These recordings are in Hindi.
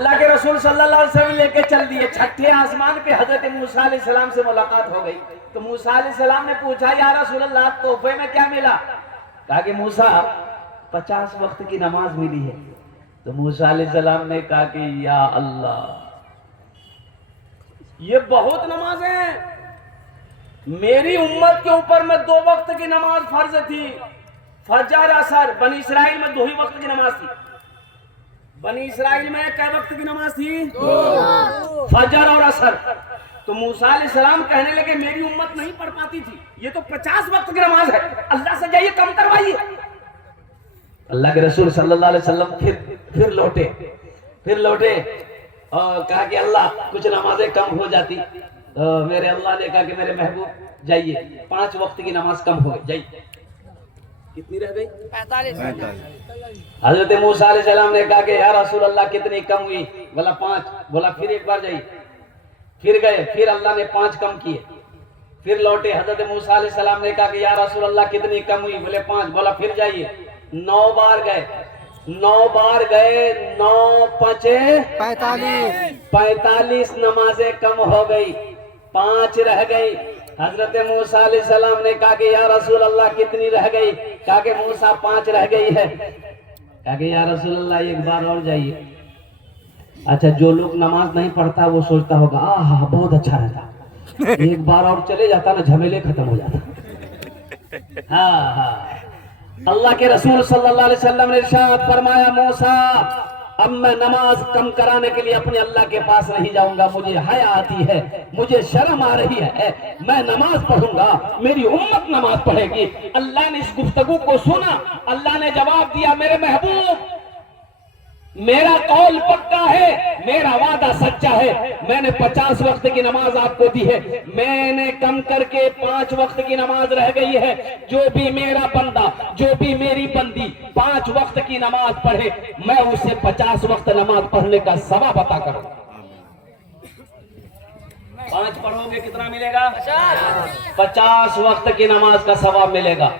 अल्लाह के रसूल सल्लल्लाहु अलैहि वसल्लम लेके चल दिए। छठे आसमान पे हजरत मूसा अलैहिस्सलाम से मुलाकात हो गई। तो मूसा अलैहिस्सलाम ने पूछा, या रसूल अल्लाह तोहफे में क्या मिला? कहा कि मूसा 50 वक्त की नमाज मिली है। तो मूसा अलैहिस्सलाम ने कहा कि या अल्लाह, ये बहुत नमाज है। मेरी उम्मत के ऊपर में 2 वक्त की नमाज फर्ज थी, फजर असर। बनी इसराइल में 2 ही वक्त की नमाज थी। बनी इसराइल में कै वक्त की नमाज थी? 2, फजर और असर। तो मूसा अलैहिस्सलाम कहने लगे मेरी उम्मत नहीं पढ़ पाती थी, ये तो 50 वक्त की नमाज है, अल्लाह से जाइए कम करवाइए। अल्लाह के रसूल सल्लल्लाहु अलैहि वसल्लम फिर लौटे और कहा कि अल्लाह कुछ नमाजें कम हो जाती। तो मेरे अल्लाह ने कहा कि मेरे महबूब जाइए, 5 वक्त की नमाज कम हो गई, जाइए। कितनी रह गई? 45। हजरत मूसा अलैहिस्सलाम ने कहा कि या रसूल अल्लाह कितनी कम हुई? बोला 5। बोला फिर एक बार जाइए। फिर गए, फिर अल्लाह ने 5 कम किए। फिर लौटे, हजरत मूसा अलैहिस्सलाम ने कहा कि या रसूल अल्लाह कितनी कम हुई? बोले 5। बोला फिर जाइए। 9 बार गए, 9 बार गए, 9 5 45 नमाजें कम हो गई, 5 रह गई। हजरत मूसा अलैहिस्सलाम ने कहा कि या रसूल अल्लाह कितनी रह गई? कहा कि मूसा 5 रह गई है। कहा कि या रसूल अल्लाह एक बार और जाइए। अच्छा, जो लोग नमाज नहीं पढ़ता वो सोचता होगा आहा बहुत अच्छा रहता, एक बार और चले जाता ना, झमेले खत्म हो जाता। हाँ हाँ, अल्लाह के रसूल सल्लल्लाहु अलैहि वसल्लम ने इरशाद फरमाया, मूसा अब मैं नमाज कम कराने के लिए अपने अल्लाह के पास नहीं जाऊंगा, मुझे हया आती है, मुझे शर्म आ रही है, मैं नमाज पढ़ूंगा, मेरी उम्मत नमाज पढ़ेगी। अल्लाह ने इस गुफ्तगू को सुना। अल्लाह ने जवाब दिया, मेरे महबूब मेरा कौल पक्का है, मेरा वादा सच्चा है। मैंने 50 वक्त की नमाज आपको दी है, मैंने कम करके 5 वक्त की नमाज रह गई है। जो भी मेरा बंदा, जो भी मेरी बंदी 5 वक्त की नमाज पढ़े, मैं उसे 50 वक्त नमाज पढ़ने का सवाब अता करूंगा। 5 पढ़ोगे कितना मिलेगा? 50 वक्त की नमाज का सवाब मिलेगा।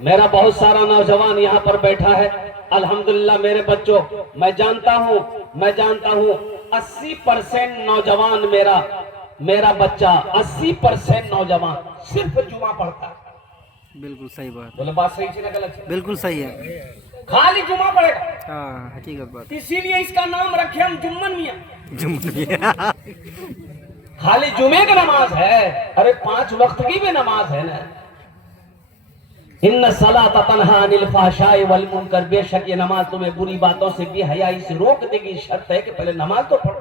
मेरा बहुत सारा नौजवान यहाँ पर बैठा है, अल्हम्दुलिल्लाह मेरे बच्चों, मैं जानता हूँ 80% नौजवान मेरा बच्चा 80% नौजवान सिर्फ जुमा पढ़ता है। बिल्कुल सही बात। बोले बात सही है ना गलत? बिल्कुल सही है, खाली जुमा पढ़ेगा। हाँ हकीकत बात। इसीलिए इसका नाम रखे हम जुम्मन मियां। जुम्मन खाली जुमे की नमाज है, अरे 5 वक्त की भी नमाज है ना। इन्ना सलाता तन्हा अनिल फहशाए वल मुनकर, बेशक ये नमाज तुम्हें बुरी बातों से बेहयाई से रोक देगी। शर्त है कि पहले नमाज तो पढ़ो।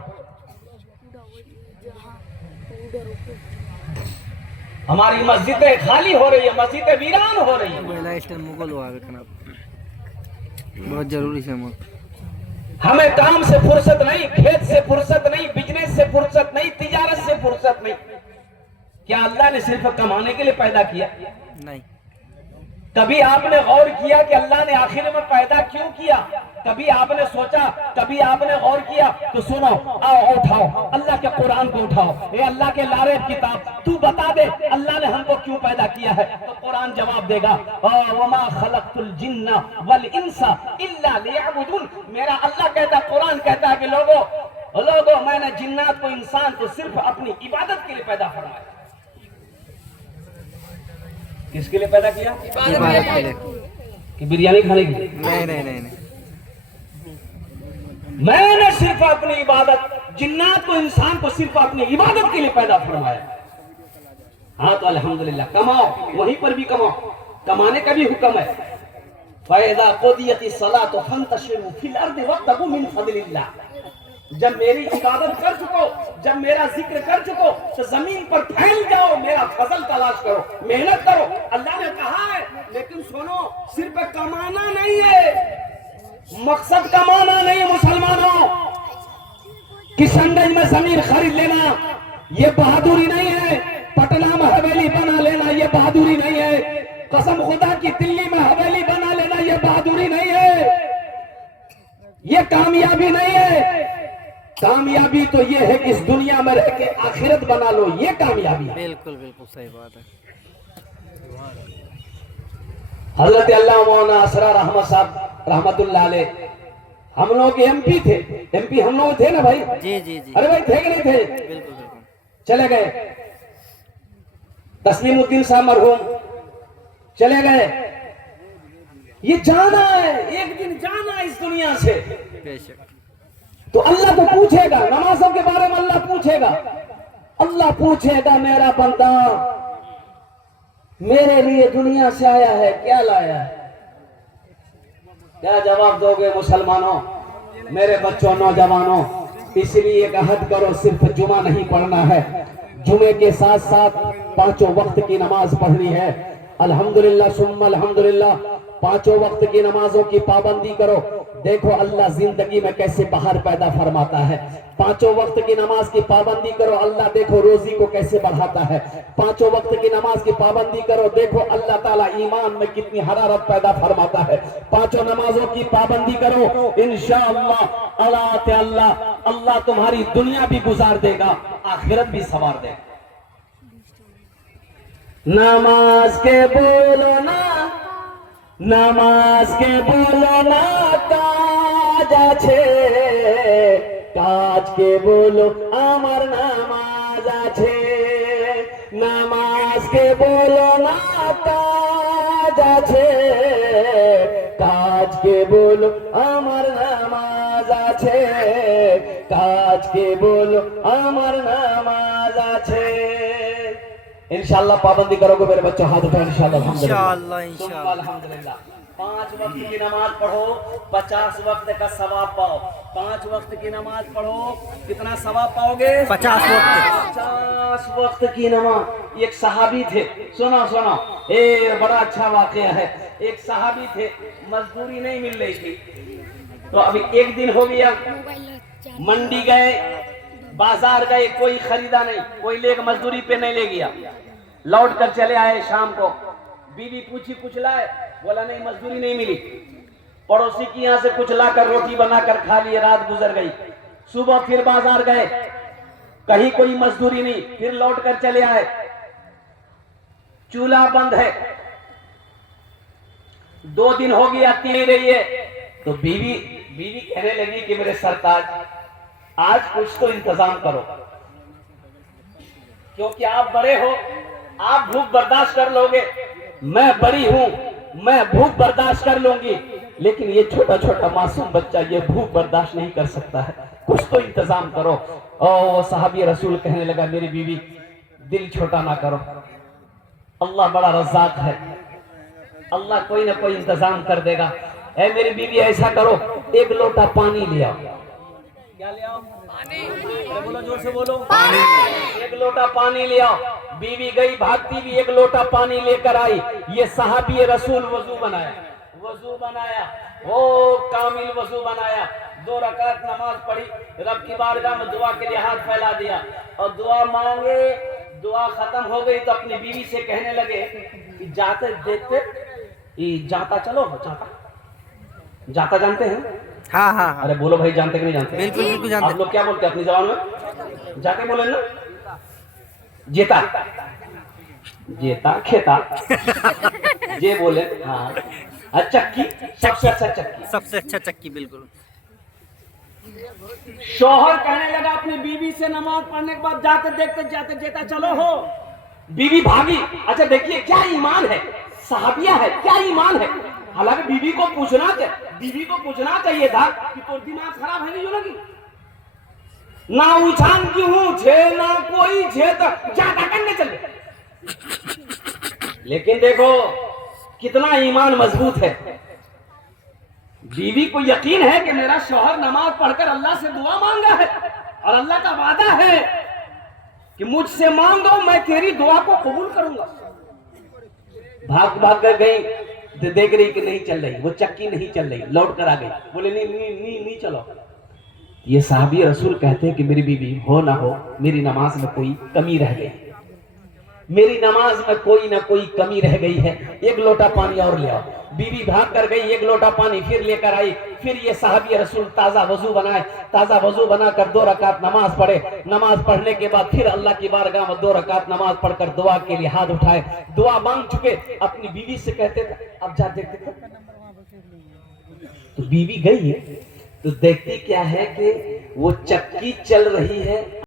हमारी मस्जिदें खाली हो रही है, मस्जिदें वीरान हो रही है। मुगल बहुत जरूरी है। हमें काम से फुर्सत नहीं, खेत से फुर्सत नहीं, बिजनेस से फुर्सत नहीं, तिजारत से फुर्सत नहीं। क्या अल्लाह ने सिर्फ कमाने के लिए पैदा किया? नहीं। कभी आपने गौर किया कि अल्लाह ने आखिर में पैदा क्यों किया? कभी आपने सोचा, कभी आपने गौर किया? तो सुनो, आओ उठाओ अल्लाह के कुरान को उठाओ, ये अल्लाह के लारे किताब, तू बता दे अल्लाह ने हमको क्यों पैदा किया है? तो कुरान जवाब देगा, वमा खलक़तुल जिन्ना वल इंसा इल्ला लियअबुदून। मेरा अल्लाह कहता, कुरान कहता है कि लोगों मैंने जिन्नात को, इंसान को सिर्फ अपनी इबादत के लिए पैदा फरमाया। किसके लिए पैदा किया? इबादत के लिए। कि बिरयानी खाने के लिए? नहीं। मैंने सिर्फ अपनी इबादत, जिन्नात को, इंसान को सिर्फ अपनी इबादत के लिए पैदा फरमाया। हाँ तो अल्हम्दुलिल्लाह, कमाओ, वहीं पर भी कमाओ, कमाने का भी हुक्म है। फ़इज़ा क़ुदियतिस सलातु फ़ंतशिरू फ़िल अर्दि वब्तगू मिन फ़ज़लिल्लाह। जब मेरी इबादत कर चुको, जब मेरा जिक्र कर चुको, तो जमीन पर फैल जाओ, मेरा फजल तलाश करो, मेहनत करो। अल्लाह ने कहा है, लेकिन सुनो, सिर्फ कमाना नहीं है, मकसद कमाना नहीं है। मुसलमानों, किशनगंज में जमीन खरीद लेना ये बहादुरी नहीं है, पटना में हवेली बना लेना ये बहादुरी नहीं है, कसम खुदा की दिल्ली में हवेली बना लेना ये बहादुरी नहीं है, ये कामयाबी नहीं है। कामयाबी तो ये है कि इस दुनिया में रह के आखिरत बना लो, ये कामयाबी है। बिल्कुल सही बात है। हजरत अल्लामा मौलाना असरार अहमद साहब रहमतुल्लाह अलैह, हम लोग एमपी थे, एमपी हम लोग थे ना भाई। जी जी जी अरे भाई थे कि नहीं थे? बिल्कुल बिल्कुल। चले गए। तस्लीमुद्दीन साहब मरहूम चले गए। ये जाना है, एक दिन जाना है इस दुनिया से। बेशक। तो अल्लाह तो पूछेगा, नमाजों के बारे में अल्लाह पूछेगा। अल्लाह पूछेगा मेरा बंदा मेरे लिए दुनिया से आया है, क्या लाया है? क्या जवाब दोगे मुसलमानों, मेरे बच्चों, नौजवानों? इसलिए एक अहद करो, सिर्फ जुमा नहीं पढ़ना है, जुमे के साथ साथ पांचों वक्त की नमाज पढ़नी है। अल्हम्दुलिल्लाह सुम्मा अल्हम्दुलिल्लाह, पांचों वक्त की नमाजों की पाबंदी करो। देखो अल्लाह जिंदगी में कैसे बाहर पैदा फरमाता है। पांचों वक्त की नमाज की पाबंदी करो, अल्लाह देखो रोजी को कैसे बढ़ाता है। पांचों वक्त की नमाज की पाबंदी करो, देखो अल्लाह ताला ईमान में कितनी हरारत पैदा फरमाता है। पांचों नमाजों की पाबंदी करो, इंशाअल्लाह अल्लाह अल्लाह तुम्हारी दुनिया भी गुजार देगा, आखिरत भी संवार देगा। नमाज के बोलो ना, नमाज के बोलो ना काज আছে, काज के बोलो আমার নামাজ আছে। নামাজ के बोलो ना काज আছে, काज के बोलो আমার নামাজ আছে, काज के बोलो আমার नामाज আছে। इंशाअल्लाह पाबंदी करोगे मेरे बच्चों, हाथ उठाओ इंशाअल्लाह। इंशाअल्लाह इंशाअल्लाह। अल्हम्दुलिल्लाह। 5 वक्त की नमाज पढ़ो, 50 वक्त का सवाब पाओ। 5 वक्त की नमाज पढ़ो, कितना सवाब पाओगे? 50 वक्त। 50 वक्त की नमाज। एक सहाबी थे, सुनो सुनो, ये बड़ा अच्छा वाकया है। एक सहाबी थे, मजदूरी नहीं मिल रही थी, तो अभी एक दिन हो गया, मंडी गए, बाजार गए, कोई खरीदा नहीं, कोई लेग मजदूरी पे नहीं ले गया, लौट कर चले आए। शाम को बीवी पूछी कुछ लाए, बोला नहीं मजदूरी नहीं मिली। पड़ोसी की यहाँ से कुछ लाकर रोटी बनाकर खा लिए, रात गुजर गई। सुबह फिर बाजार गए, कहीं कोई मजदूरी नहीं, फिर लौट कर चले आए, चूल्हा बंद है। 2 दिन हो गया, तीन रही है, तो बीवी कहने लगी कि मेरे सरताज आज कुछ तो इंतजाम करो, क्योंकि आप बड़े हो, आप भूख बर्दाश्त कर लोगे, मैं बड़ी हूं, मैं भूख बर्दाश्त कर लूंगी, लेकिन ये छोटा छोटा मासूम बच्चा ये भूख बर्दाश्त नहीं कर सकता है, कुछ तो इंतजाम करो। और साहबी रसूल कहने लगा मेरी बीवी दिल छोटा ना करो, अल्लाह बड़ा रज़ाक है, अल्लाह कोई ना कोई इंतजाम कर देगा। ऐ मेरी बीवी ऐसा करो, 1 लोटा पानी ले आओ। क्या ले आओ? पानी। बोलो जोर से बोलो, पानी। 1 लोटा पानी ले आओ। बीवी गई भागती हुई, 1 लोटा पानी लेकर आई। ये सहाबी रसूल वजू बनाया, वो कामिल वजू बनाया, 2 रकात नमाज पढ़ी, रब की बारगाह में दुआ के लिए हाथ फैला दिया और दुआ मांगे। दुआ खत्म हो गई तो अपनी बीवी से कहने लगे कि जाते देखते जाता चलो, जाता जानते हैं? हाँ हाँ। अरे बोलो भाई, जानते कि नहीं जानते? बिल्कुल बिल्कुल जानते। आप लोग क्या बोलते हैं अपनी जबान में? जाते बोले ना, जेता जेता खेता जे बोले। हाँ, चक्की सबसे अच्छा, चक्की सबसे अच्छा चक्की, बिल्कुल। शौहर कहने लगा अपनी बीवी से नमाज पढ़ने के बाद जाते देखते जाते जेता चलो हो। बीवी भागी। अच्छा देखिए क्या ईमान है, सहाबिया है, क्या ईमान है। हालांकि बीवी को पूछना चाहिए था कि तो दिमाग खराब है नहीं जो लगी ना, उछान क्यों छे ना कोई छे तो ज्यादा करने चले। लेकिन देखो कितना ईमान मजबूत है। बीवी को यकीन है कि मेरा शौहर नमाज पढ़कर अल्लाह से दुआ मांगा है और अल्लाह का वादा है कि मुझसे मांगो मैं तेरी दुआ को कबूल करूंगा। भाग भाग कर गई, देख रही कि नहीं चल रही, वो चक्की नहीं चल रही, लौट कर आ गई, बोले नहीं चलो। ये साहबी रसूल कहते हैं कि मेरी बीवी हो ना हो, मेरी नमाज में कोई कमी रह गई, मेरी नमाज में कोई ना कोई कमी रह गई है, 1 लोटा पानी और ले आओ। बीवी भाग कर गई, 1 लोटा पानी फिर लेकर आई। फिर ये साहबी रसूल ताजा वजू बनाए, ताजा वजू बनाकर 2 रकात नमाज पढ़े। नमाज पढ़ने के बाद फिर अल्लाह की बारगाह में 2 रकात नमाज पढ़कर दुआ के लिए हाथ उठाए, दुआ मांग चुके। अपनी बीवी से कहते थे अब जा देखते थे, तो बीवी गई है तो देखती क्या है कि वो चक्की चल रही है,